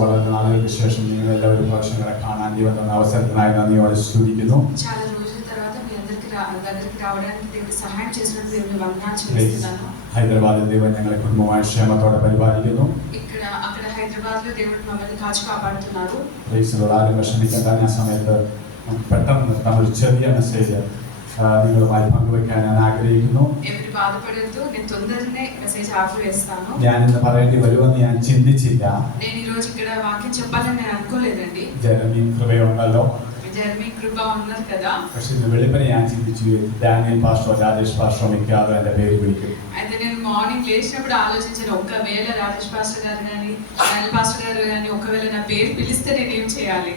വളരെ നാളുകൾക്ക് ശേഷം നിങ്ങൾ എല്ലാവരും വർഷങ്ങളെ കാണാൻ വന്ന അവസരത്തിനായി നന്ദിയോടെ സ്തുതിക്കുന്നു. ഹൈദരാബാദിൽ ദൈവം ഞങ്ങളെ കുടുംബമായി ക്ഷേമത്തോടെ പരിപാലിക്കുന്നു. ആരും വിഷമിക്കേണ്ട. ഞാൻ സമയത്ത് പെട്ടെന്ന് നമ്മൾ ചെറിയ മെസ്സേജ് നിങ്ങളുമായി പങ്കുവെക്കാൻ ഞാൻ ആഗ്രഹിക്കുന്നു. ഞാൻ ഇന്ന് പറയേണ്ടി വരുമെന്ന് ഞാൻ ചിന്തിച്ചില്ല. ജെറമി കൃപയുണ്ടല്ലോ. പക്ഷെ ഇന്ന് വെളുപ്പിനെ ഞാൻ ചിന്തിച്ചു, ഡാനിയൽ പാസ്റ്ററോ രാജേഷ് പാസ്റ്ററോ മിക്കവാറും എന്റെ പേര് വിളിക്കും. మార్నింగ్ లేచినప్పుడు ఆలోచించాను, ఒకవేళ రాజేష్ పాస్టర్ గారు కానీ అనిల్ పాస్టర్ గారు కానీ ఒకవేళ నా పేరు పిలిస్తే నేను ఏం చేయాలి.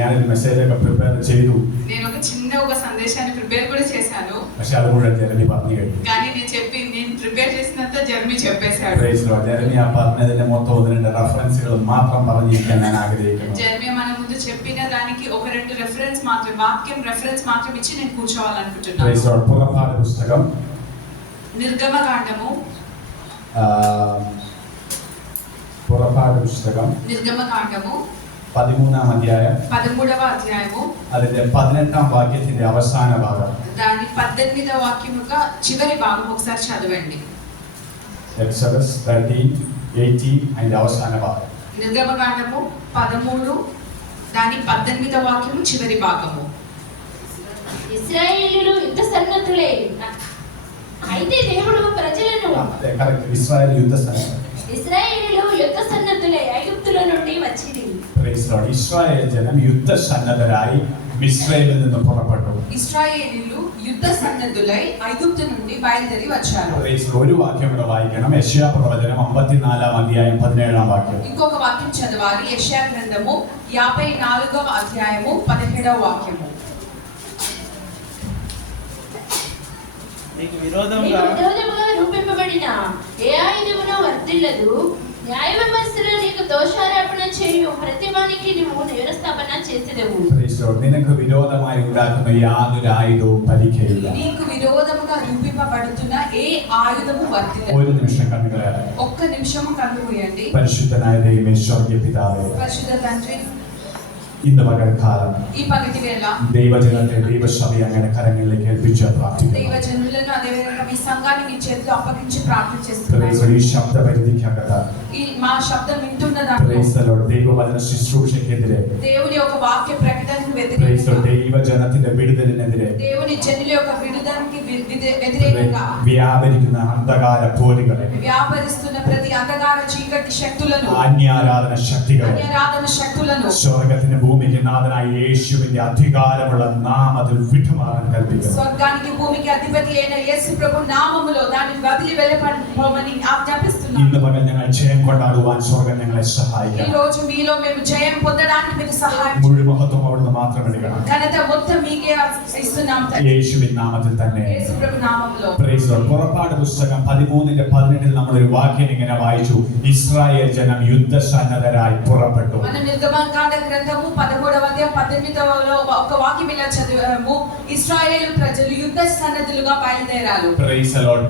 ഞാൻ ഒരു മെസ്സേജ് ഒക്കെ പ്രിപ്പയർ ചെയ്തു. నేను ఒక సందేశాన్ని ప్రిపేర్ కూడా చేశాను. പക്ഷെ അത് മുഴുവൻ ജെറമി പറഞ്ഞു കേട്ടു. కానీ నేను ప్రిపేర్ చేసినంత జెరమీ చెప్పేశాడు. ജെറമി ആ പറഞ്ഞതിന്റെ മൊത്തം 1-2 റെഫറൻസുകൾ മാത്രം പറഞ്ഞിരിക്കാൻ ഞാൻ ആഗ്രഹിക്കുന്നു. జెరమీ మన ముందు చెప్పిన దానికి 1-2 రెఫరెన్స్ మాత్రం, వాక్యం రెఫరెన్స్ మాత్రం ఇచ్చి నేను కూర్చోవాలనుకుంటున్నాను. పురపాఠ పుస్తకం నిర్గమకాండము, പുറപ്പാട് പുസ്തകം నిర్గమకాండము 13ാം അധ്യായം 13వ అధ్యాయము അതിന്റെ 18ാം വാക്യത്തിന്റെ അവസാന ഭാഗം, దాని 18వ వాక్యముగా చివరి భాగం ఒకసారి చదవండి. Exodus 13:18 അതിന്റെ അവസാന ഭാഗం. నిర్గమకాండము 13 దాని 18వ వాక్యము చివరి భాగము. ఇశ్రాయేలీయులు యుద్ధ సన్నద్ధులై అయితే దేవుడు ప్రజలను ఇశ్రాయేలీయులు యుద్ధ సన్నద్ధులై ఐగుప్తుల నుండి వచ్చిరి. ఇశ్రాయేల్ జనం యుద్ధ సన్నద్ధరాయి మిస్రయీమిൽ നിന്ന് പുറപ്പെട്ടു. ఇశ్రాయేలీయులు యుద్ధ సన్నద్ధులై ఐగుప్తు నుండి బయలుదేరి వచ్చారు. ഒരു వాక్యం కూడా వాയിക്കണം. యెషయా ప్రవచనం 54ాం అధ్యాయం 17ాం వాక్యం. ఇంకొక వాక్యం చదవాలి. యెషయా గ్రంథము 54వ అధ్యాయము 17వ వాక్యము. నీకు విరోధముగా రూపింపబడిన ఏ ఆయుధమును వర్తిల్లదు. న్యాయ విమర్శలు నీకు దోషారోపణ చేయు ప్రతివానికి నీవు నిరస్థాపన చేసేదవు. నినకు విరోధമായി ഉണ്ടാക്കുന്ന യാതൊരു ആയുധവും ഫലിക്കയില്ല. నీకు విరోధముగా రూపింపబడుతున్న ఏ ఆయుధము వర్తిల్లదు. ഒരു നിമിഷം കണ്ണുകളെ ఒక్క నిమిషం కళ్ళు మూయండి. പരിശുദ്ധനായ ദൈവമേ, സ്വർഗ്ഗീയ പിതാവേ, పరిశుద్ధ తండ్రి, ഇന്ന് പകൽക്കാലം ഈ പകటి വേళ ദൈവജനത്തെ ദൈവസഭയെ അങ്ങനെ കരങ്ങളിലേക്ക് ഏൽപ്പിച്ച് പ്രാർത്ഥിക്കുന്നു. దైవజనులను అదేవిధంగా మీ సంఘాన్ని మీ చేతిలో అప్పగించి ప్రార్థన చేస్తున్నాను. ഈ ശബ്ദപരിധിക്കകത്ത് ఈ మా శబ్దం వింటున్న దాంట్లో ദൈവവചന ശുശ്രൂഷയ്ക്കെതിരെ, దేవుని యొక్క వాక్య ప్రకటనకు వ్యతిరేకంగా, ദൈവജനത്തിന്റെ വിടുതലിനെതിരെ, దేవుని జనుల యొక్క విడుదలకి వ్యతిరేకంగా വ്യാപരിക്കുന്ന അന്ധകാര പോരുകളെ, వ్యాపరిస్తున్న ప్రతి అంధకార చీకటి శక్తులను, അന്യാരാധന ശക്തികളെ സ്വർഗ്ഗത്തിന്റെ ഭൂമിക്ക് നാഥനായ യേശുവിന്റെ അധികാരമുള്ള നാമത്തിൽ വിട്ടുമാറാൻ കൽപ്പിക്കുന്നു. స్వర్గానికి భూమికి అధిపతి అయిన యేసు ప్రభు నామములో దానిని వదిలి వెళ్ళిపోమని ఆజ్ఞాపిస్తున్నాను. ഇന്ന് പകൽ ഞങ്ങൾ ജയം കൊണ്ടാടുവാൻ സ്വർഗ്ഗം ഞങ്ങളെ സഹായിക്കണം. ఈ రోజు మీలో మేము జయం పొందడానికి మీకు సహాయం മുഴുവൻ മഹത്വം അവിടുന്ന് മാത്രം എടുക്കണം. ఘనత మొత్తం మీకే ఇస్తున్నాం യേശുവിൻ നാമത്തിൽ തന്നെ. యేసు ప్రభు నామములో. Praise the Lord. പുറപ്പാട് പുസ്തകം 13:18 നമ്മൾ ഒരു വാക്യം ഇങ്ങനെ വായിച്ചു. ഇസ്രായേൽ ജനം യുദ്ധസന്നദ്ധരായി പുറപ്പെട്ടു. మన నిర్గమకాండ గ్రంథము 13వ అధ్యాయం 18వ ఒక వాక్యం ఇలా చదివాము. ఇశ్రాయేలు ప్రజలు యుద్ధ సన్నద్ధులుగా బయలుదేరారు. Praise the Lord.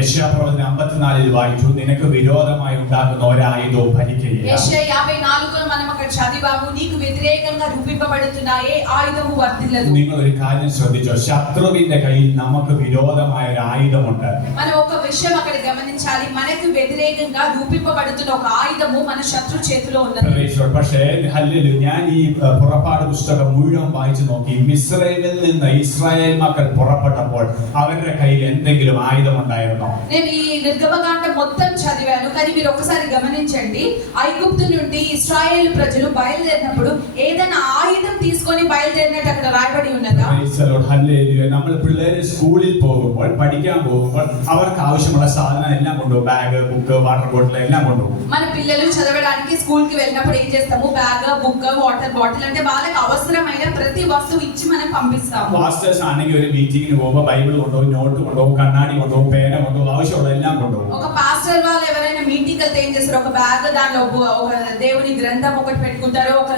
യെശയ്യാ പ്രവചനം 54ൽ വായിച്ചു, നിനക്ക് വിരോധമായി ഉണ്ടാകുന്ന ഒരായുധവും ഫലിക്കയില്ല. യെശയ്യാ 54 మనం అక్కడ చదివాము. నీకు వ్యతిరేకంగా రూపింపబడుతున్న ఏ ఆయుధము వర్తిల్లదు. നിങ്ങൾ ഒരു കാര്യം ശ്രദ്ധിച്ചോ, ശത്രുവിന്റെ കയ്യിൽ നമുക്ക് വിരോധമായ ഒരു ആയുധമുണ്ട്. మనం ఒక విషయం అక్కడ గమనించాలి. మనకు వ్యతిరేకంగా రూపింపబడుతున్న ఒక ఆయుధము మన శత్రు చేతిలో ఉన్నది. Praise the Lord. പക്ഷേ ഹല്ലേലൂയ, ഞാൻ ഈ പുറപ്പാട് പുസ്തകം മുഴുവൻ വായിച്ചു നോക്കി. മിസ്രയീമിൽ നിന്ന് ഇസ്രായേൽ മക്കൾ പുറപ്പെട്ടപ്പോൾ അവരുടെ കയ്യിൽ എന്തെങ്കിലും ആയുധം ഉണ്ടായിരുന്നോ? నేను ఈ నిర్గమకాండ మొత్తం చదివాను. కానీ మీరు ఒకసారి గమనించండి, ఐగుప్తు నుండి ఇశ్రాయేలు ప్రజలు బయలుదేరినప్పుడు ఏదైనా ఆయుధం తీసుకొని బయలుదేరినట్టు అక్కడ రాయబడి ఉన్నదా? Praise the Lord. ഹല്ലേലൂയ. നമ്മൾ പിള്ളേര് സ്കൂളിൽ പോകുമ്പോൾ, പഠിക്കാൻ പോകുമ്പോൾ അവർക്ക് ആവശ്യമുള്ള സാധനം എല്ലാം കൊണ്ടുപോകും. ബാഗ്, ബുക്ക്, വാട്ടർ ബോട്ടിൽ എല്ലാം കൊണ്ടുപോകും. మన పిల్లలు చదవడానికి స్కూల్ కి వెళ్ళినప్పుడు ఏం చేస్తాము? బ్యాగ్, బుక్, వాటర్ బాటిల్ అంటే వాళ్ళకి అవసరమైన ప్రతి వస్తువు ఇచ్చి మనం పంపిస్తాము. മാസ്റ്റേഴ്സ് ആണെങ്കിൽ ഒരു മീറ്റിംഗിന് പോകുമ്പോൾ ബൈബിൾ കൊണ്ടുപോകും, നോട്ട് കൊണ്ടുപോകും, കണ്ണാടി കൊണ്ടുപോകും, പേന കൊണ്ടുപോകും, ആവശ്യമുള്ള എല്ലാം കൊണ്ടുപോകും. ఒక పాస్టర్ వాళ్ళు ఎవరైనా మీటింగ్ వెళ్తే ఏం చేస్తారు? ఒక బ్యాగ్, దానిలో ఒక దేవుని గ్రంథం ఒకటి పెట్టుకుంటారు, ఒక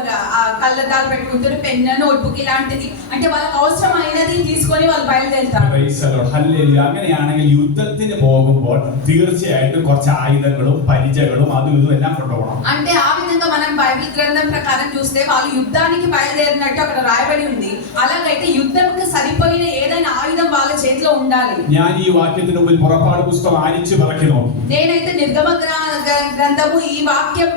కళ్ళద్దాలు పెట్టుకుంటారు, పెన్, నోట్బుక్ ఇలాంటిది. అంటే వాళ్ళకి అవసరమైనది తీసుకొని వాళ్ళు బయలుదేరుతారు. അങ്ങനെയാണെങ്കിൽ യുദ്ധത്തിന് പോകുമ്പോൾ തീർച്ചയായിട്ടും കുറച്ച് ആയുധങ്ങളും പരിചകളും അതും ഇതും എല്ലാം കൊണ്ടുപോകണം. అంటే ఆ విధంగా మనం బైబిల్ గ్రంథం ప్రకారం చూస్తే వాళ్ళు యుద్ధానికి బయలుదేరినట్టు అక్కడ రాయబడి ఉంది. అలాగైతే యుద్ధంకి సరిపోయిన ఏదైనా ఆయుధం వాళ్ళ చేతిలో ఉండాలి. ഞാൻ ഈ വാക്യത്തിന് മുമ്പിൽ പുറപ്പാട് പുസ്തകം ആനിച്ച് പറക്കി നോക്കി. నేనైతే నిర్గమ గ్రంథము ఈ వాక్యం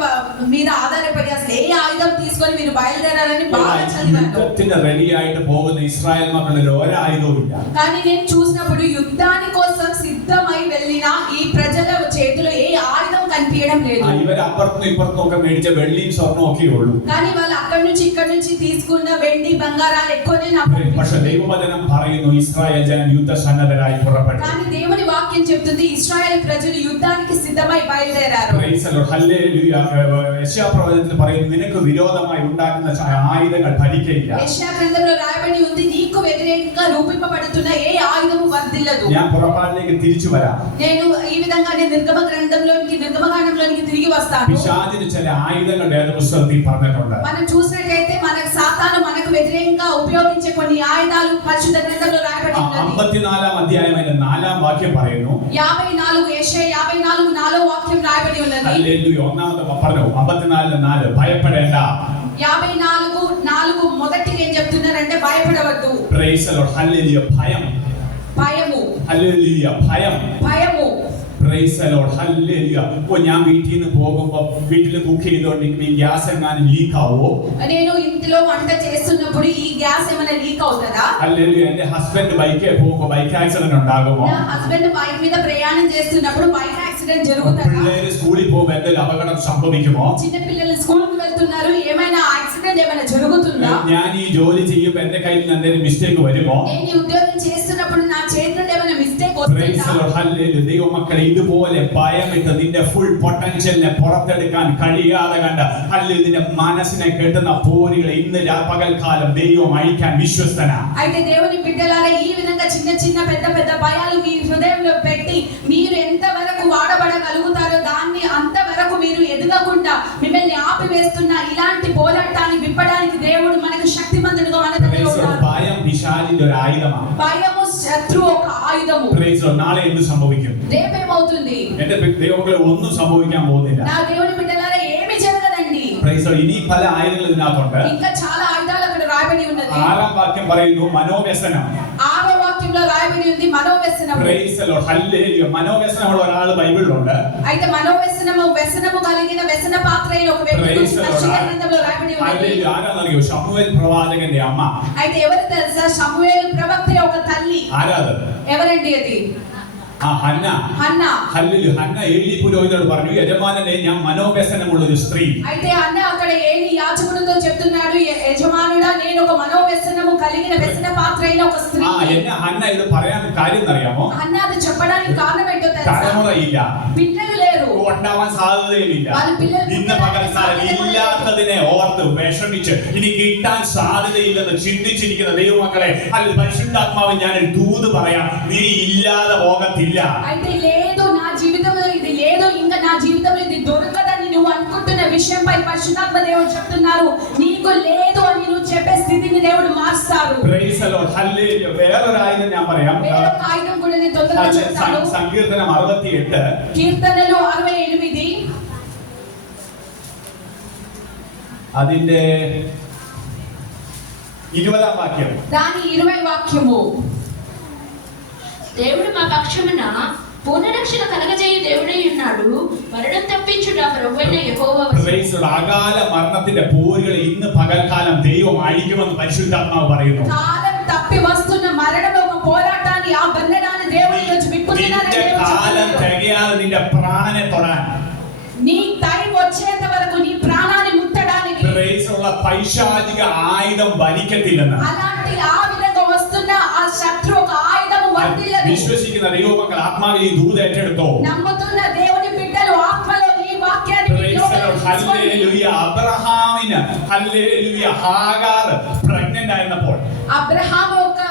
మీద ఆధారపడి అసలు ఏ ఆయుధం తీసుకొని మీరు బయలుదేరాలని బాగా చదివాను. യുദ്ധത്തിന് റെഡി ആയിട്ട് പോകുന്ന ഇസ്രായേൽ മക്കളിൽ ഒരായുധവും ഇല്ല. కానీ నేను చూసినప్పుడు యుద్ధాని కోసం సిద్ధమై వెళ్ళిన ఈ ప్రజల చేతిలో ఏ ఆయుధం కనిపించడం లేదు. ഇവർ അപ്പുറത്തും ഇപ്പുറത്തും ഒക്കെ മേടിച്ച വെള്ളിയും സ്വർണ്ണവും ഒക്കെ ഉള്ളൂ. కానీ వాళ్ళు అక్కడి నుంచి ఇక్కడ నుంచి తీసుకున్న వెండి బంగారాలు ఎక్కువనే నాకు പക്ഷെ అనిపించింది. ദൈവവചനം പറയുന്നു ഇസ്രായേൽ ജനം യുദ്ധസന്നദ്ധരായി പുറപ്പെട്ടു. కానీ దేవుని వాక్యం చెప్తుంది ఇశ్రాయేల్ ప్రజలు యుద్ధానికి సిద్ధమై బయలుదేరారు. Praise the Lord. Hallelujah. യെശയ്യാപ്രവചനത്തിൽ പറയുന്നു നിനക്ക് വിരോധമായി ഉണ്ടാകുന്ന ആയുധങ്ങൾ ഫലിക്കയില്ല. యెషయా గ్రంథంలో రాయబడి ఉంది నీకు వ్యతిరేకంగా రూపింపబడుతున్న ఏ ఆయుధము వర్ధిల్లదు. ഞാൻ പുറപ്പാടിലേക്ക് തിരിച്ചു വരാം. నేను ఈ విధంగానే నిర్గమకాండంలోనికి తిరిగి వస్తాను. പിശാചിന് ചില ആയുധങ്ങൾ വേദപുസ്തകത്തിൽ പറഞ്ഞിട്ടുണ്ട്. మనం చూసినట్లయితే మన సాతాను మనకు వ్యతిరేకంగా ఉపయోగించే కొన్ని ఆయుధాలు పరిశుద్ధ గ్రంథంలో రాయబడి ఉన్నది. 54 అధ్యాయం 4 వాక్యం പറയുന്നു. 54 యెషయా 54 4వ వాక్యం రాయబడి ఉన్నది. హల్లెలూయా. ఒന്നാമത്തെ പറഞ്ഞു 54:4 ഭയപ്പെടേണ്ട. 54:4 మొదటిగా ఏం చెప్తున్నారంటే భయపడవద్దు. Praise the Lord. హల్లెలూయా. భయము. హల్లెలూయా. భయము. Praise the Lord. Hallelujah. ഞാൻ വീട്ടിൽ നിന്ന് പോകുമ്പോൾ വീട്ടിൽ കുക്ക് ചെയ്തോണ്ടെങ്കിൽ ഈ ഗ്യാസ് എങ്ങാനും ലീക്ക് ആവോ? నేను ఇంట్లో వంట చేస్తున్నప్పుడు ఈ గ్యాస్ ఏమైనా లీక్ అవుతదా? Hallelujah. എന്റെ ഹസ്ബൻഡ് ബൈക്കിൽ പോകുമ്പോൾ ബൈക്ക് ആക്സിഡന്റ് ഉണ്ടാകുമോ? నా హస్బెండ్ బైక్ మీద ప్రయాణం చేస్తున్నప్పుడు బైక్ యాక్సిడెంట్ జరుగుతదా? పిల్లలు స్కూల్కి പോകുമ്പോൾ എന്തെങ്കിലും అపകടం సంభవిക്കുമോ? చిన్న పిల్లలు స్కూల్ కి వెళ్తున్నారు ఏమైనా యాక్సిడెంట్ ఏమైనా జరుగుతుందా? ഞാൻ ഈ జോലി ചെയ്യുമ്പോൾ എന്റെ కైയിൽ നിന്ന് എന്തെങ്കിലും మిస్టేక్ വരുമോ? నేను ఈ ఉద్యోగం చేస్తున్నప్పుడు నా చేతి నుండి ఏమైనా మిస్టేక్ Praise the వస్తుందా? Lord. Hallelujah. ദൈവമക്കളെ ഇതുപോലെ ഭയമിട്ട് നിന്റെ ഫുൾ പൊട്ടൻഷ്യലിനെ പുറത്തെടുക്കാൻ കഴിയാതെ കണ്ട അല്ലെങ്കിൽ നിന്റെ മനസ്സിനെ കെട്ടുന്ന പോരുകളെ ഇന്ന് പകൽക്കാലം ദൈവം അഴിക്കാൻ വിശ്വസ്തനാ. అయితే దేవుని బిడ్డలారా ఈ విధంగా చిన్న చిన్న పెద్ద పెద్ద భయాలు మీ హృదయంలో పెట్టి మీరు ఎంత వరకు వాడబడగలుగుతారో దాన్ని అంతవరకు మీరు ఎదగకుండా మిమ్మల్ని ఆపివేస్తున్న ఇలాంటి పోరాటాన్ని విప్పడానికి దేవుడు మనకు శక్తిమంతుడుగా మన దగ్గర Praise the Lord. ఉన్నాడు. ഭയം പിശാചിന്റെ ഒരു ആയുധമാണ്. భయము శత్రువు ఒక ఆయుధము. Praise the Lord. നാളെ എന്ത് സംഭവിക്കും? రేపేమవుతుంది? എന്റെ ദൈവമക്കളെ ഒന്നും സംഭവിക്കാൻ പോകുന്നില്ല. నా దేవుని బిడ్డలారా ఏమీ జరగదండి. Praise the Lord. ഇനി പല ആയുധങ്ങൾ ഇതിനകത്തുണ്ട്. ఇంకా చాలా ఆయుధాలు అక్కడ రాయబడి ఉన్నది. 6ാം వాక్యం പറയുന്നു മനോവ്യസനം. 6వ వాక్యంలో రాయబడి ఉంది మనోవ్యసనము. Praise the Lord. Hallelujah. മനോവ്യസനമുള്ള ഒരാൾ ബൈബിളിലുണ്ട്. అయితే మనోవ్యసనము వ్యసనము కలిగిన వ్యసన పాత్ర అయిన ఒక వ్యక్తి Praise the Lord. పరిశుద్ధ గ్రంథంలో రాయబడి ఉన్నది. Hallelujah. ആരാന്നറിയോ? ശമൂവേൽ പ്രവാചകന്റെ അമ്മ. అయితే ఎవరు తెలుసా? సమూయేలు ప్రవక్త యొక్క తల్లి. ആരാത്? ఎవరండి అది? ഹന്ന. హన్నా. ഹല്ലേലൂയ. ഹന്ന ഏലി പുരോഹിതനോട് പറഞ്ഞു യജമാനനെ ഞാൻ മനോവ്യസനമുള്ള ഒരു സ്ത്రీ. అయితే అన్న అక్కడ ఏలి యాజకుడితో చెప్తున్నాడు యజమానుడా నేను ఒక మనోవ్యసనము కలిగిన వ్యసన పాత్ర అయిన ఒక స్త్రీ. എന്നെ ഹന്ന ഇത് പറയാൻ കാര്യം അറിയാമോ? అన్న అది చెప్పడానికి కారణం ఏంటో తెలుసా? തലമുറയില്ല, పిల్లలు లేరు. ഉണ്ടാവാൻ സാധ്യതയുമില്ല. ഇന്ന് പകൽക്കാലം ഇല്ലാത്തതിനെ ഓർത്ത് വിഷമിച്ച് ഇനി കിട്ടാൻ സാധ്യതയില്ലെന്ന് ചിന്തിച്ചിരിക്കുന്ന ദൈവമക്കളെ അല്ല പരിശുദ്ധാത്മാവ് ഞാൻ ഒരു ദൂത് പറയാം, നീ ഇല്ലാതെ പോകത്തില്ല. అయితే లేదు నా జీవితంలో ఇది లేదు ఇంకా నా జీవితంలో ఇది దొరకదని నువ్వు అనుకుంటున్న విషయంపై పరిశుద్ధాత్మ దేవుడు చెప్తున్నారు నీకు లేదు అని నువ్వు చెప్పే స్థితిని దేవుడు మారుస్తారు. Praise the Lord. Hallelujah. వేరొരു ఆయుధం ഞാൻ പറയാം. వేరొక ఆయుధం కూడా నేను తొందరగా చెప్తాను. സങ്കീർത്തനം 68 కీర్తనలు 68 അതിന്റെ 20ാം వాక్యం. దాని 20 వాక్యము. దేవుడు మా పక్షమున పూర్ణరక్షణ కలగజేయు దేవుడై ఉన్నాడు. మరణం తప్పించుట ప్రభువైన యెహోవా Praise the Lord. അകാല മരണത്തിന്റെ പോരുകളെ ഇന്ന് പകൽക്കാലം ദൈവം അഴിക്കുമെന്ന് പരിശുദ്ധാത്മാവ് പറയുന്നു. కాలం తప్పి వస్తున్న మరణం ఒక పోరాటాన్ని ఆ బంధనాన్ని దేవుడి నుంచి విప్పుతున్నారని നിന്റെ దేవుడు കാലം చెప్తున్నారు. തികയാതെ നിന്റെ പ്രാണനെ തൊടാൻ నీ టైం వచ్చేంత వరకు నీ ప్రాణాన్ని ముట్టడానికి Praise the Lord. പൈശാചിക ആയുധം വലിക്കത്തില്ലെന്ന് అలాంటి ఆ విధంగా వస్తున్న ఆ శత్రు ఒక ఆయుధము వర్ధిల్లదు. വിശ്വസിക്കുന്ന ദൈവമക്കൾ ആത്മാവിൽ ഈ ദൂത് ഏറ്റെടുത്തോ? నమ్ముతున్న దేవుని బిడ్డలు ఆత్మలో ఈ వాక్యాన్ని Praise the Lord. Hallelujah. അബ്രഹാമിന് ഹല്ലേലൂയ ഹാഗാർ പ്രഗ്നന്റ് ആയിരുന്നപ്പോൾ అబ్రహాము ఒక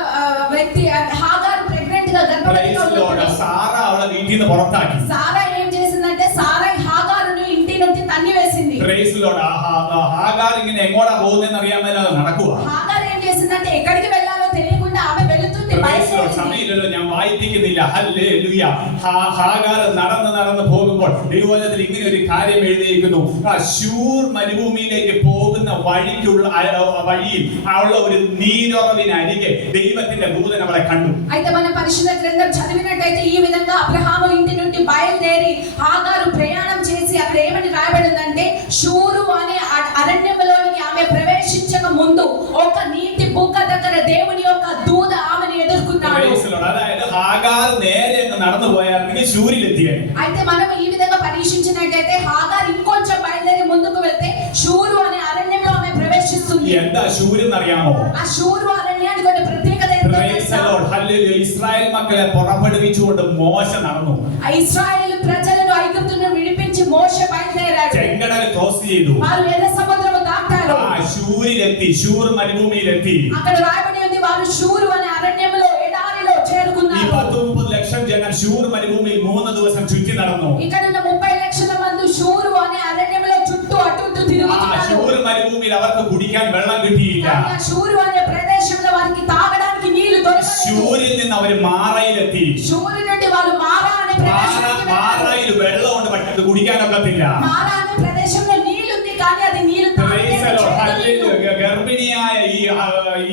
వ్యక్తి హాగార్ ప్రెగ్నెంట్ గా Praise the Lord. గర్భవతిగా സാറ അവളെ വീട്ടിൽ നിന്ന് പുറത്താക്കി. సారా ఏం చేసిందంటే సారా హాగారును ఇంటి నుంచి తన్ని వేసింది. Praise the Lord. ഹാഗാർ ഇങ്ങനെ എങ്ങോട്ടാ പോകുന്നതെന്ന് അറിയാൻ മേലാതെ നടക്കുക. హాగార్ ఏం చేసిందంటే ఎక్కడికి వెళ్ళాలో తెలియకుండా ఆమె వెళుతుంది Praise the Lord. బయలుదేరింది. സമയമില്ലല്ലോ, ഞാൻ വായിപ്പിക്കുന്നില്ല. അറിഞ്ഞില്ല. ഹല്ലേലൂയ. ഹാഗാർ നടന്ന് പോകുമ്പോൾ ദൈവവചനത്തിൽ ഇങ്ങനെ ഒരു കാര്യം എഴുതിയിരിക്കുന്നു. ശൂർ മരുഭൂമിയിലേക്ക് പോകുന്ന വഴിയിൽ ഉള്ള ഒരു നീരുറവിനരികെ ദൈവത്തിന്റെ ദൂതൻ അവളെ കണ്ടു. అయితే మన పరిశుద్ధ గ్రంథం చదివినట్లయితే ఈ విధంగా అబ్రహాము ఇంటి నుండి బయలుదేరి హాగారు ప్రయాణం చేసి అక్కడ ఏమని రాయబడిందంటే షూరు అనే అరణ్యంలోనికి ఆమె ప్రవేశించక ముందు ఒక నీటి బుగ్గ దగ్గర దేవుని యొక్క దూత ఆమెను ఎదుర్కొన్నాడు. అതായത് హాగార్ നേരെ നടന്നു പോയാണെങ്കിൽ షూరిലെത്തിయాయి. అయితే మనం ఈ విధంగా పరీక్షించినట్లయితే హాగార్ ఇంకొంచెం బయలుదేరి ముందుకు వెళ్తే షూరు అనే అరణ్యంలో ఆమె ప్రవేశిస్తుంది. എന്താ షూరు എന്നറിയാമോ? ఆ షూరు అరణ్యానికి ఒక ప్రత్యేకత ఏంటంటే ఇశ్రాయేల్ మക്കളെ പുറപ്പെടുവിച്ചുകൊണ്ട് മോശ നടന്നു. ఆ ఇశ్రాయేలు ప్రజలను ఐగుప్తు నుండి విడిపించి మోషే బయలుదేరాడు. చెంగడలు క్రాస్ చేయదు. వారు ఎర్ర సముద్రము దాటారు. షూరిലെത്തി, షూర్ మరుభూమిയിലെത്തി. అక్కడ రాయబడి ఉంది వారు షూరు అనే అరణ్యంలో ఎడారిలో చేరుకున్నారు. ఈ 30 లక్షల జనం షూర్ మరుభూమిയിൽ 3 ദിവസം ചുറ്റി നടന്നു. ఇక్కడ ఉన్న 30 లక్షల మంది షూరు అనే అరణ్యంలో చుట్టూ అటు ఇటు తిరుగుతున్నారు. షూర్ మరుభూమిയിൽ അവർക്ക് കുടിക്കാൻ വെള്ളം കിട്ടിയില്ല. ఆ షూరు అనే ప్రదేశంలో వారికి తాగడానికి నీళ్లు దొరకలేదు. షూరిൽ നിന്ന് അവർ മാറയിലെത്തി. షూరు నుండి వాళ్ళు మారా అనే ప్రదేశానికి മാറയിൽ വെള്ളമുണ്ട്, പക്ഷെ അത് കുടിക്കാനൊക്കത്തില്ല. మారా అనే ప్రదేశంలో నీళ్లు ఉంది కానీ అది నీళ్లు ഗർഭിണിയായ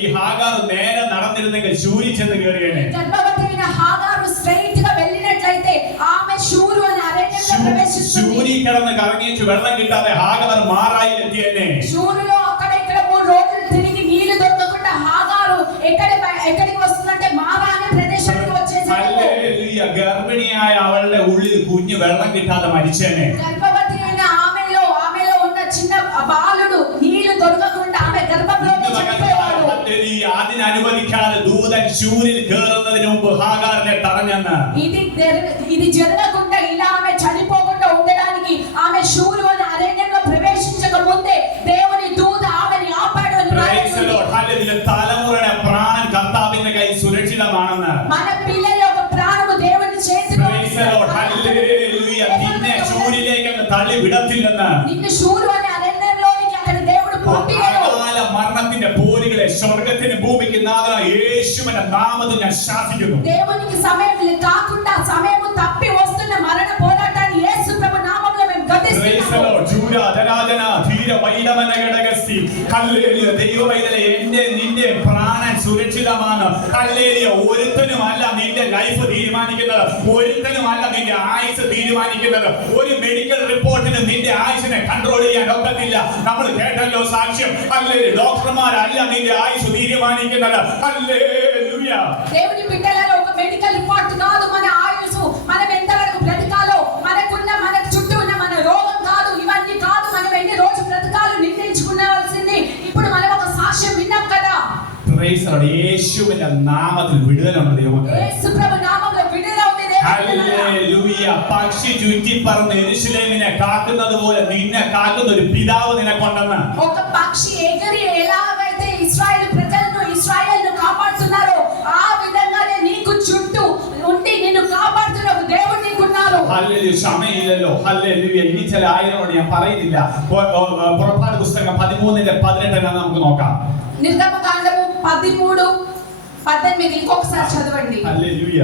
ഈ ഹാഗാർ നേരെ നടന്നിരുന്നെങ്കിൽ ശൂരി ചെന്ന് കയറിയേനെ. గర్భవతిైన హాగారు స్ట్రైట్ గా వెళ్ళినట్లయితే ఆమె షూరు అనే అరణ్యంలో ప్రవేశిస్తుంది. ശൂരി കിടന്ന് കറങ്ങിച്ചു വെള്ളം കിട്ടാതെ ഹാഗാർ മാറായിലെത്തിയേനെ. షూరులో అక్కడ ఇక్కడ 3 రోజులు తిరిగి నీళ్లు దొరకకుండా హాగారు ఎక్కడికి వస్తుందంటే మారా అనే ప్రదేశానికి వచ్చేసింది. హల్లెలూయ. గర్భిണിയായ അവളുടെ ഉള്ളിൽ കുഞ്ഞ് വെള്ളം കിട്ടാതെ മരിച്ചേനെ. గర్భవతి అయిన ఆమెలో ఉన్న చిన్న బాలుడు నీళ్లు దొరకకుండా ఆమె గర్భంలో చనిపోయాడు. അതിനനുവദിക്കാതെ ദൂതൻ ശൂരിൽ കയറുന്നതിന് മുമ്പ് ഹാഗാറിനെ തടഞ്ഞെന്ന്. ఇది జరగకుండా ఇలా ఆమె చనిపోకుండా ఉండడానికి ఆమె షూరు అనే అరణ్యంలో ప్రవేశించక ముందే దేవుని దూత ఆమెని ఆపాడు అని రాయబడింది. തലമുറയുടെ പ്രാണൻ കർത്താവിന്റെ കയ്യിൽ സുരക്ഷിതമാണെന്ന്. మన పిల్లల యొక్క ప్రాణము దేవుని చేతిలో നിന്നെ ശൂരിലേക്ക് തള്ളി വിടത്തില്ലെന്ന്. నిన్ను షూరు అనే అరణ్యంలోనికి అక్కడ దేవుడు పంపించాడు. മരണത്തിന്റെ പോരുകളെ സ്വർഗ്ഗത്തിന് ഭൂമിക്ക് നാഥനായ യേശുവിന്റെ നാമത്തിൽ ഞാൻ ശാസിക്കുന്നു. దేవునికి సమయం కాకుండా సమయము తప్పి వస్తున్న మరణ పోరాటాన్ని యేసు ప్రభు నామములో మేము గద్దిస్తున్నాము. നിന്റെ പ്രാണൻ സുരക്ഷിതമാണ്. ഒരുത്തനുമല്ല നിന്റെ ലൈഫ് തീരുമാനിക്കുന്നത്, ഒരുത്തനുമല്ല നിന്റെ ആയുസ് തീരുമാനിക്കുന്നത്. ഒരു മെഡിക്കൽ റിപ്പോർട്ടിന് നിന്റെ ആയുസിനെ കൺട്രോൾ ചെയ്യാൻ ഒക്കത്തില്ല. നമ്മൾ കേട്ടല്ലോ സാക്ഷ്യം. ഡോക്ടർമാരല്ല നിന്റെ ആയുസ് തീരുമാനിക്കുന്നത്. దేవుని బిడ్డలలో ఒక మెడికల్ రిపోర్ట్ కాదు మన ఆయుసు, మనం ఎంతవరకు బ్రతకాలో, మన చుట్టూ ఉన్న మన రోగం కాదు, ఇవన్నీ కాదు. మనం ఎన్ని రోజు బ్రతకాలో నిర్ణయించుకోవాల్సింది. ఇప్పుడు మనం ఒక సాక్ష్యం విన్నాం కదా. യേശുവിന്റെ നാമത്തിൽ വിടുതലുണ്ട് ദൈവമക്കളെ. యేసు ప్రభు నామములో విడుదల ఉంది దేవుని. ഹല്ലേലൂയ. പക്ഷി ചുറ്റിപ്പറന്ന് യെരൂശലേമിനെ കാക്കുന്നത് പോലെ നിന്നെ കാക്കുന്ന ഒരു പിതാവ് നിനക്കുണ്ടെന്ന്. ఒక పక్షి ఎగిరి ఎలాగైతే ఇశ్రాయేలును కాపాడుతున్నారో ఆ విధంగానే నీకు చుట్టూ ఉండి నిన్ను కాపాడుతున్న ఒక దేవుడు నీకున్నారు. ഹല്ലേലൂയ. ക്ഷമയില്ലല്ലോ. ഹല്ലേലൂയ. ഇനി ചില ആയതിനോട് ഞാൻ പറയുന്നില്ല. പുറപ്പാട് പുസ്തകം 13:18 നമുക്ക് നോക്കാം. నిర్గమకాండము 13:18 ఇంకొకసారి చదవండి. హల్లెలూయ.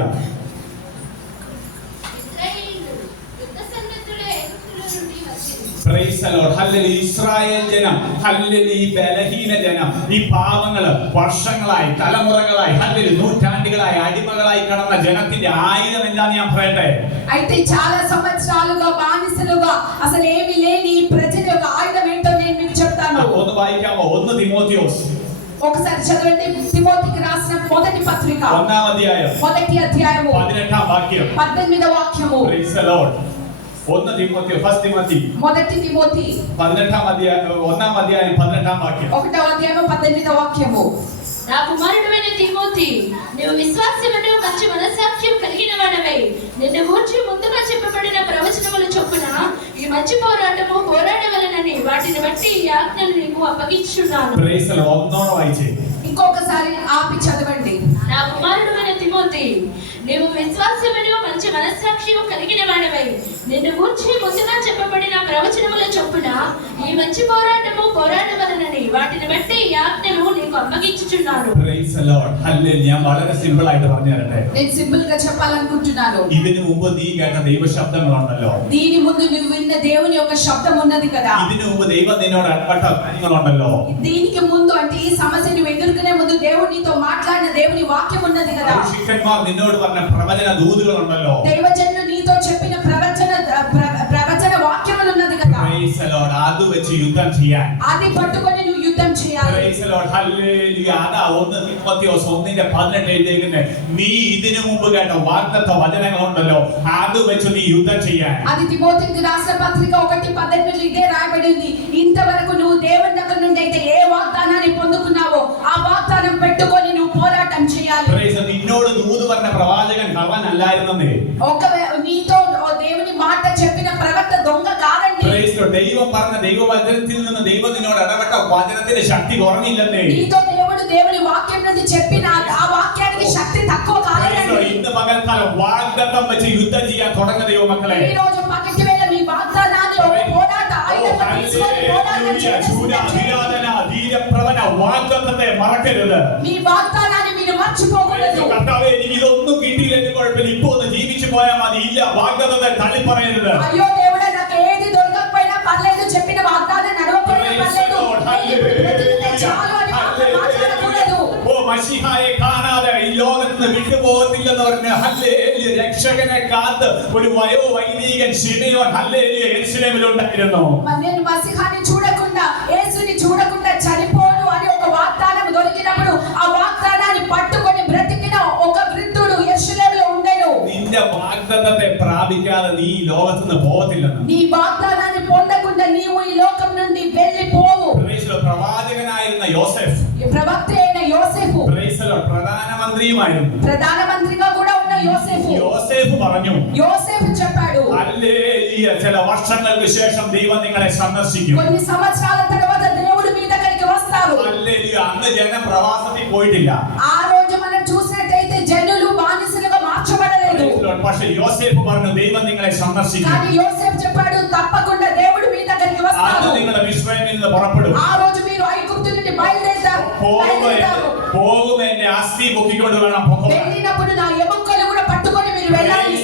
Praise the Lord. Hallelujah. Israel ജനം, ഹല്ലേലൂയ, ഈ ബലഹീന ജനം, ഈ പാവങ്ങള് വർഷങ്ങളായി, തലമുറകളായി, ഹല്ലേലൂയ, നൂറ്റാണ്ടുകളായി അടിമകളായി കടന്ന ജനത്തിന്റെ ആയുധം എന്താന്ന് ഞാൻ പറയട്ടെ. అయితే చాలా సంవత్సరాలుగా బానిసలుగా అసలు ఏమీ లేని ఈ ప్రజల యొక్క ఆయుధం ఏంటో నేను మీకు చెప్తాను. ഒന്ന് വായിക്കാമോ? 1 തിമോത്തിയോസ് ఒకసారి చదవండి. తిమోతికి రాసిన మొదటి పత్రిక 1-ാം అధ్యాయం మొదటి అధ్యాయము 18-ాం వాక్యం. 18వ వాక్యము. Praise the Lord. 1 Timothy, first Timothy మొదటి తిమోతి 18-ాం అధ్యాయం 1-ాం అధ్యాయం 18-ాం వాక్యం. 1వ అధ్యాయము 18వ వాక్యము. నా కుమారుడైన తిమోతి, నీవు విశ్వాసమును మంచి మనస్సాక్షియం కలిగిన వాడవై నిన్ను గూర్చి ముందుగా చెప్పబడిన ప్రవచనముల చొప్పున ఈ మంచి పోరాటము పోరాడవలనని వాటిని బట్టి ఈ ఆజ్ఞలు నీకు అప్పగించున్నాను. Praise the Lord. ഒന്നോടെ വായിച്ചേ. ఇంకొకసారి ఆపి చదవండి. నా కుమారుడైన తిమోతి, నీవు విశ్వాసమును మంచి మనస్సాక్షియు కలిగిన వాడవై నిన్ను గూర్చి ముందుగా చెప్పబడిన ప్రవచనముల చొప్పున ఈ మంచి పోరాటము పోరాడవలనని వాటిని బట్టి ఈ ఆజ్ఞను నీకు అప్పగించుచున్నాను. Praise the Lord. Hallelujah. ഞാൻ വളരെ സിമ്പിൾ ആയിട്ട് പറഞ്ഞു തരട്ടെ. నేను సింపుల్ గా చెప్పాలనుకుంటున్నాను. ഇതിനു മുമ്പ് നീ കേട്ട ദൈവ ശബ്ദങ്ങളുണ്ടല്ലോ, దీని ముందు నువ్వు విన్న దేవుని యొక్క శబ్దం ఉన్నది కదా, ഇതിനു മുമ്പ് ദൈവം നിന്നോട് ഇടപെട്ട കാര്യങ്ങളുണ്ടല്ലോ, దీనికి ముందు అంటే ఈ సమస్య నువ్వు ఎదుర్కొనే ముందు దేవుడు నీతో మాట్లాడిన దేవుని వాక్యం ఉన్నది కదా, ఋഷിക്കന്മാർ നിന്നോട് പറഞ്ഞ പ്രവചന ദൂതുകളുണ്ടല്ലോ, దైవజనులు నీతో చెప్పిన ప్రవచన వాక్యములు ఉన్నది కదా. Praise the Lord. അത് വെച്ച് യുദ്ധം ചെയ്യാൻ, అది పట్టుకొని నువ్వు యుద్ధం చేయాలి. Praise the Lord. Hallelujah. അതാ 1 തിമോത്തിയോസ് 1:18 എഴുതിയിരിക്കുന്നത്. നീ ഇതിനു മുമ്പ് കേട്ട വാഗ്ദത്ത വചനങ്ങളുണ്ടല്ലോ, അത് വെച്ച് നീ യുദ്ധം ചെയ്യാൻ. అది తిమోతికి రాసిన పత్రిక 1:18 ఇదే రాయబడింది. ఇంతవరకు నువ్వు దేవుని దగ్గర నుండి అయితే ఏ వాగ్దానాన్ని పొందుకున్నావో ఆ వాగ్దానం పెట్టుకొని నువ్వు పోరాటం చేయాలి. Praise the Lord. നിന്നോട് ദൂത് പറഞ്ഞ പ്രവാചകൻ കള്ളനല്ലായിരുന്നേ, నీతో దేవుని మాట చెప్పిన ప్రవక్త దొంగ కాదండి. Praise the Lord. ദൈവം പറഞ്ഞ ദൈവവചനത്തിൽ നിന്ന് ദൈവം നിന്നോട് ഇടപെട്ട വചനത്തിന്റെ ശക്തി കുറഞ്ഞില്ലെന്നേ. నీతో దేవుని వాక్యం నుండి చెప్పిన ఆ వాక్యానికి శక్తి తక్కువ కాదండి. ഇന്ന് പകൽക്കാലം വാഗ്ദത്തം വെച്ച് യുദ്ധം ചെയ്യാൻ തുടങ്ങുന്ന ദൈവമക്കളെ, ఈ రోజు పగటి వేళ మీ వాగ్దానాన్ని ఒక పోరాట ఆయుధంగా తీసుకొని పోరాటం വാഗ്ദത്തത്തെ മറക്കരുത്. మీ వాగ్దానాన్ని మీరు మర్చిపోకూడదు. കർത്താവേ, എനിക്ക് ഇതൊന്നും കിട്ടിയില്ലെങ്കിൽ കുഴപ്പമില്ല, ഇപ്പൊ ഒന്ന് ജീവിച്ചു പോയാൽ മതി. ഇല്ല, വാഗ്ദത്തത്തെ തള്ളി പറയരുത്. అయ్యో దేవుడా, నాకు ఏది దొరకకపోయినా పర్లేదు, చెప్పిన వాగ్దానం నడవకపోయినా పర్లేదు, చాలు అని మాట్లాడకూడదు. ഓ മശിഹായെ കാണാതെ ഈ ലോകത്ത് നിന്ന് വിട്ടുപോകത്തില്ലെന്ന് പറഞ്ഞ ഹല്ലേലൂയ, രക്ഷകനെ കാത്ത് ഒരു വയോവൈദികൻ ശിമയോൻ ഹല്ലേലൂയ യെരൂശലേമിൽ ഉണ്ടായിരുന്നു. నేను మసీహాని చూడకుండా యేసుని చూడకుండా చనిపోను అని ఒక వాగ్దానం దొరికినప్పుడు ఆ వాగ్దానాన్ని పట్టుకొని బ్రతికిన ఒక వృద్ధుడు യെరూషలేములో ఉండెను. നിന്റെ വാഗ്ദത്തത്തെ പ്രാപിക്കാതെ നീ ഈ ലോകത്ത് നിന്ന് പോകത്തില്ലെന്ന്. నీ వాగ్దానాన్ని పొందకుండా నీవు ఈ లోకం నుండి వెళ్ళిపోవు. പ്രവാചകനായിരുന്ന യോസേഫ്, ప్రవక్త అయిన యోసేపు, പ്രധാനമന്ത്രിയുമായിരുന്നു. ప్రధానమంత్రిగా కూడా ఉన్న యోసేపు, യോസേഫ് പറഞ്ഞു, యోసేపు చెప్పాడు, ഹല്ലേലൂയ, ചില വർഷങ്ങൾക്ക് ശേഷം ദൈവം നിങ്ങളെ സന്ദർശിക്കും. కొన్ని సంవత్సరాల తర్వాత దేవుడు మీ దగ్గరికి వస్తారు. ഹല്ലേലൂയ. അന്ന് ജനം പ്രവാസത്തിൽ പോയിട്ടില്ല. ఆ రోజు మనం చూసినట్లయితే జనులు బానిసలుగా మార్చబడలేదు. പക്ഷേ യോസേഫ് പറഞ്ഞു, ദൈവം നിങ്ങളെ സന്ദർശിക്കും. కానీ యోసేపు చెప్పాడు, తప్పకుండా దేవుడు మీ దగ్గరికి వస్తాడు. അന്ന് നിങ്ങൾ മിസ്രൈമിൽ നിന്ന് പുറപ്പെടും. ఆ రోజు మీరు ఐగుప్తు నుండి బయలుదేరుతారు. പോകും എന്റെ അസ്ഥി പൊക്കിക്കൊണ്ട് വേണം പോകാൻ. వెళ్ళినప్పుడు నా ఎముకలు కూడా పట్టుకొని మీరు వెళ్ళాలి.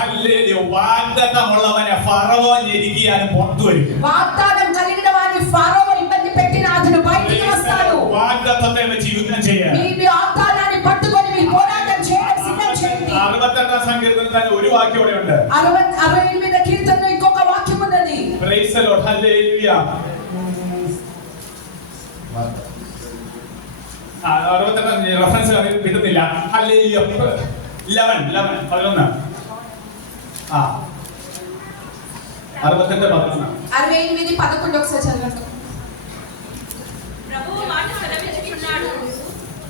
ഹല്ലേലൂയ. വാഗ്ദത്തമുള്ളവനെ ഫറവോൻ ഞെരുക്കിയാലും പുറത്തു വരും. వాగ్దానం కలిగిన వారిని ఫరో ఇబ్బంది పెట్టిన అతను బయటికి వస్తాడు. വാഗ്ദത്തത്തെ വെച്ച് യുദ്ധം ചെയ്യാൻ. మీ వాగ్దానాన్ని పట్టుకొని మీరు పోరాటం చేయడం సిద్ధం చేయండి. 68ാം സങ്കീർത്തനത്തിൽ തന്നെ ഒരു വാക്യം ഇവിടെ ഉണ്ട്. 68వ కీర్తనలో ఇంకొక వాక్యం ఉన్నది. Praise the Lord. Hallelujah. 68 reference കിട്ടുന്നില്ല. ഹല്ലേലൂയ. 11 ആ 68:11. 68:11 ఒకసారి చదవండి. ప్రభువు మాట సెలవిస్తున్నాడు,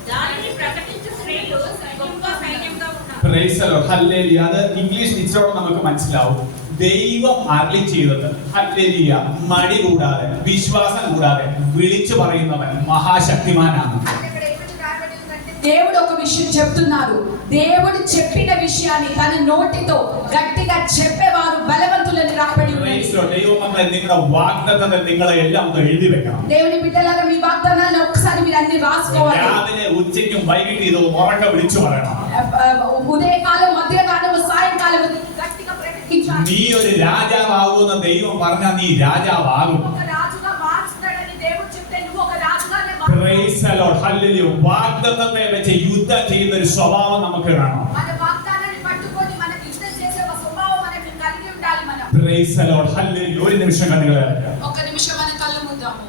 దానిని ప్రకటించు స్త్రీలు గొప్ప సైన్యంగా ఉన్నారు. Praise the Lord. Hallelujah. അത് ഇംഗ്ലീഷ് ഇച്ചിരി നമുക്ക് മനസ്സിലാവും. ദൈവം അരുളി ചെയ്തത് ഹല്ലേലൂയ, മടി കൂടാതെ വിശ്വാസം കൂടാതെ വിളിച്ചു പറയുന്നവൻ മഹാശക്തിമാനാണ്. దేవుడు ఒక విషయం చెప్తున్నారు. దేవుడు చెప్పిన విషయాన్ని తన నోటితో గట్టిగా చెప్పేవారు బలవంతులని రాబడి ఉన్నారు. దైవమక్കളെ, നിങ്ങളുടെ വാഗ്ദത്തത്തെ നിങ്ങളെ എല്ലാം ഒന്ന് എഴുതി വെക്കണം. దేవుని బిడ్డలారా, మీ వాగ్దానాలను ఒకసారి మీరు అన్ని రాసుకోవాలి. രാവിലെ ഉച്ചയ്ക്കും വൈകിട്ട് ഇത് ഉറക്കെ വിളിച്ചു പറയണം. ఉదయకాలం, మధ్యకాలం, సాయంకాలం గట్టిగా ప్రకటించాలి. നീ ഒരു രാജാവാകുമെന്ന് ദൈവം പറഞ്ഞാൽ നീ രാജാവാകും. ఒక రాజుగా మార్చుతాడని దేవుడు చెప్తే నువ్వు ఒక రాజుగానే Praise the Lord. Hallelujah. വാഗ്ദത്തത്തെ വെച്ച് യുദ്ധം ചെയ്യുന്ന ഒരു സ്വഭാവം നമുക്ക് കാണാം. మన వాగ్దానాన్ని పట్టుకొని మనం యుద్ధం చేసే ఒక స్వభావం మనకి కలిగి ఉండాలి. మనం Praise the Lord. Hallelujah. ഒരു നിമിഷം കണ്ണുകൾ അടയ്ക്കാം. ఒక నిమిషం మన కళ్ళు మూద్దాము.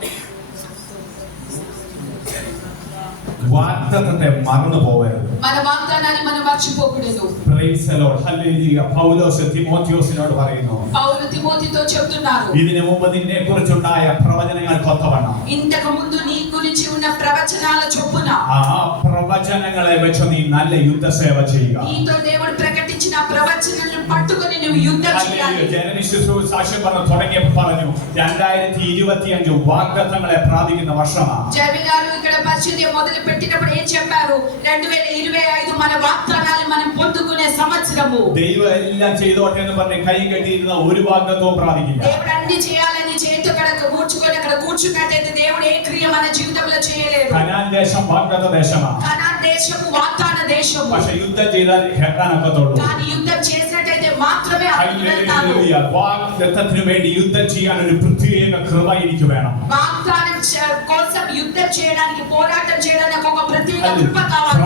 വാഗ്ദത്തത്തെ മറന്നു പോകരുത്. మన వాగ్దానాన్ని మనం మర్చిపోకూడదు. Praise the Lord. Hallelujah. പൗലോസ് തിമോത്തിയോസിനോട് പറയുന്നു, పౌలు తిమోతితో చెప్తున్నారు, ഇതിനു മുമ്പ് നിന്നെ കുറിച്ചുണ്ടായ പ്രവചനങ്ങൾ കൊത്തവണ്ണം ఇంతకు ముందు నీ గురించి ఉన్న ప్రవచనాల చొప్పున ആ പ്രവചനങ്ങളെ വെച്ച് നീ നല്ല യുദ്ധസേവ ചെയ്യുക. నీతో దేవుడు ప్రకటించిన ప్రవచనాలను పట్టుకొని నువ్వు యుద్ధం చేయాలి. ജനനി ശുശ്രൂഷ സാക്ഷ്യം തുടങ്ങിയപ്പോൾ പറഞ്ഞു 2025 വാഗ്ദത്തങ്ങളെ പ്രാപിക്കുന്ന വർഷമാണ്. జెర్మీ గారు ఇక్కడ పరిచర్య మొదలు పెట్టినప్పుడు ఏం చెప్పారు? 2025 మన వాగ్దానాలు మనం పొందుకునే సంవత్సరము. ദൈവം എല്ലാം ചെയ്തോട്ടെ എന്ന് പറഞ്ഞ് കൈ കെട്ടിയിരുന്ന ഒരു വാഗ്ദത്തവും പ്രാപിക്കില്ല. దేవుడు అన్ని చేయాలని చేతితో కనుక కూర్చుకొని అక్కడ కూర్చున్నట్టయితే దేవుడు ఏ క్రియ మన జీవితంలో చేయలేదు. കനാൻ ദേശം വാഗ്ദത്ത ദേശമാണ്. కనాన్ దేశము వాగ్దాన దేశము. പക്ഷെ యుద్ధం ചെയ്താൽ കേൾക്കാനൊക്കത്തുള്ളൂ. కానీ యుద్ధం చేసినట్టయితే మాత్రమే అక్కడ వెళ్తారు. వాగ్దత్తത്തിന് വേണ്ടി యుద్ధం ചെയ്യാൻ ഒരു പ്രത്യേക కృప എനിക്ക് വേണം. వాగ్దానం కోసం యుద్ధం చేయడానికి పోరాటం చేయడానికి ఒక ప్రత్యేక కృప కావాలి.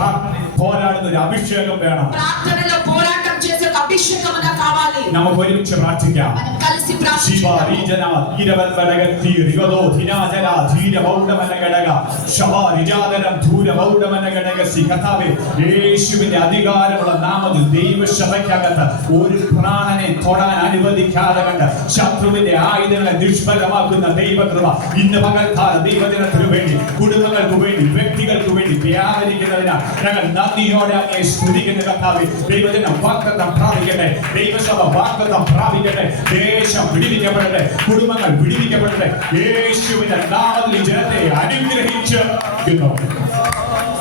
പോരാടുന്ന ഒരു അഭിഷേകം വേണം. ప్రార్థనలో పోరాటం చేసే ఒక అభిషేకం మనకు కావాలి. നമുക്ക് ഒരുമിച്ച് പ്രാർത്ഥിക്കാം. మనం కలిసి ശിവ ప్రార్థించాలి. രീജന ധീരവൽവരഗത്തി രിവദോ ധിനാജന ധീരമൗഢമനഘടക ശവ രിജാതരം ധൂരമൗഢമനഘടകസി. കർത്താവേ, യേശുവിന്റെ അധികാരമുള്ള നാമത്തിൽ ദൈവസഭയ്ക്കകത്ത് ഒരു പ്രാണനെ തൊടാൻ അനുവദിക്കാതെ കണ്ട് ശത്രുവിന്റെ ആയുധങ്ങളെ നിഷ്ഫലമാക്കുന്ന ദൈവകൃപ ഇന്ന് പകൽക്കാലം ദൈവജനത്തിനു വേണ്ടി, കുടുംബങ്ങൾക്ക് വേണ്ടി, വ്യക്തികൾക്ക് വേണ്ടി വ്യാപരിക്കുന്നതിനാൽ ഞങ്ങൾ നന്ദിയോടെ അങ്ങയെ സ്തുതിക്കുന്ന കർത്താവേ. ദൈവജനം വാഗ്ദത്തം പ്രാപിക്കട്ടെ, ദൈവസഭ വാഗ്ദത്തം പ്രാപിക്കട്ടെ, ദേശം വിടുവിക്കപ്പെടട്ടെ, കുടുംബങ്ങൾ വിടുവിക്കപ്പെടട്ടെ. യേശുവിന്റെ നാമത്തിൽ ഈ ജനത്തെ അനുഗ്രഹിച്ച്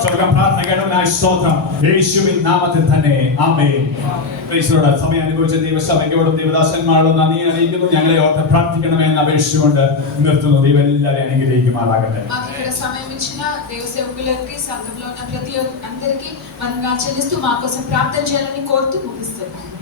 സ്വർഗ്ഗം പ്രാർത്ഥന കേട്ടവനായ സ്തോത്രം യേശുവിൻ നാമത്തിൽ തന്നെ ആമേൻ. ക്രൈസ്തവരുടെ സമയം അനുഭവിച്ച ദൈവസഭയോടും ദൈവദാസന്മാരോടും നന്ദി അറിയിക്കുന്നു. ഞങ്ങളെ ഓർത്ത് പ്രാർത്ഥിക്കണമെന്ന് അപേക്ഷിച്ചുകൊണ്ട് നിർത്തുന്നു. ദൈവം എല്ലാവരെയും അനുഗ്രഹിക്കുമാറാകട്ടെ. మాకు ఇక్కడ సమయం ఇచ్చిన దేవ సేవకులకి, సంఘంలో ఉన్న ప్రతి అందరికీ వందనాలు చెల్లిస్తూ మా కోసం ప్రార్థన చేయాలని కోరుతూ ముగిస్తున్నాను.